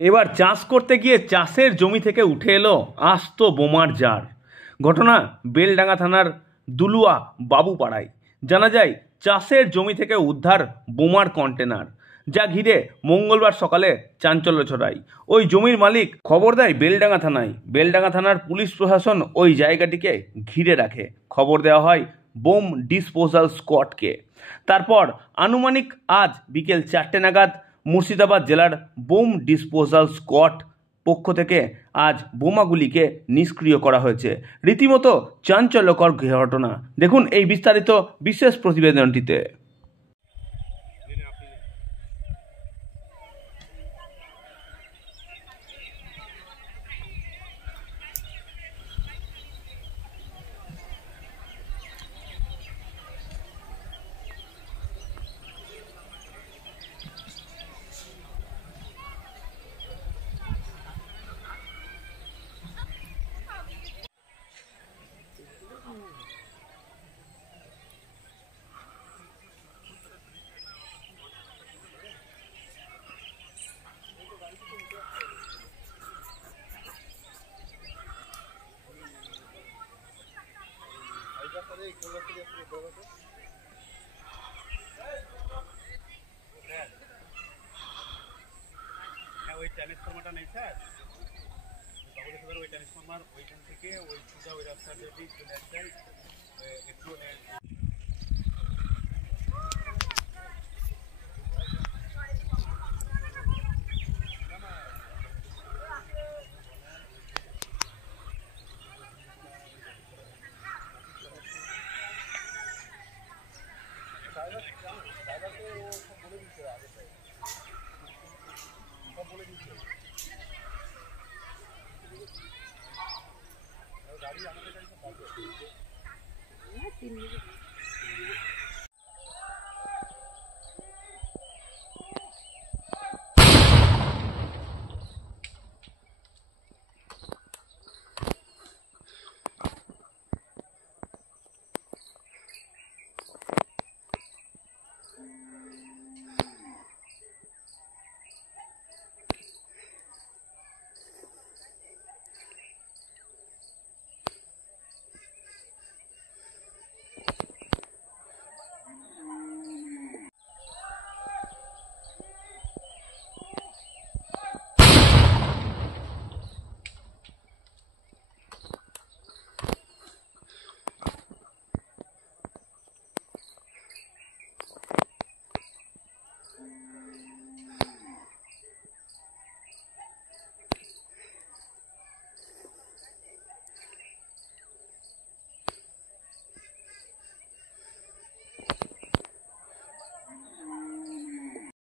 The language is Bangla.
এবার চাষ করতে গিয়ে চাষের জমি থেকে উঠে এলো আস্ত বোমার জার। ঘটনা বেলডাঙ্গা থানার দুলুয়া বাবুপাড়ায়। জানা যায় চাষের জমি থেকে উদ্ধার বোমার কন্টেনার, যা ঘিরে মঙ্গলবার সকালে চাঞ্চল্য ছড়ায়। ওই জমির মালিক খবর দেয় বেলডাঙ্গা থানায়। বেলডাঙ্গা থানার পুলিশ প্রশাসন ওই জায়গাটিকে ঘিরে রাখে। খবর দেওয়া হয় বোম ডিসপোজাল স্কোয়াডকে। তারপর আনুমানিক আজ বিকেল 4টে নাগাদ মুর্শিদাবাদ জেলার বোম ডিসপোজাল স্কোয়াড পক্ষ থেকে আজ বোমাগুলিকে নিষ্ক্রিয় করা হয়েছে। রীতিমতো চাঞ্চল্যকর ঘটনা। দেখুন এই বিস্তারিত বিশেষ প্রতিবেদনটিতে। ওই ট্রান্সফরমারটা নেই স্যার, ওই ট্রান্সফরমার ওইখান থেকে ওই সোজা ওই রাস্তা যদি চলে আসছেন একটু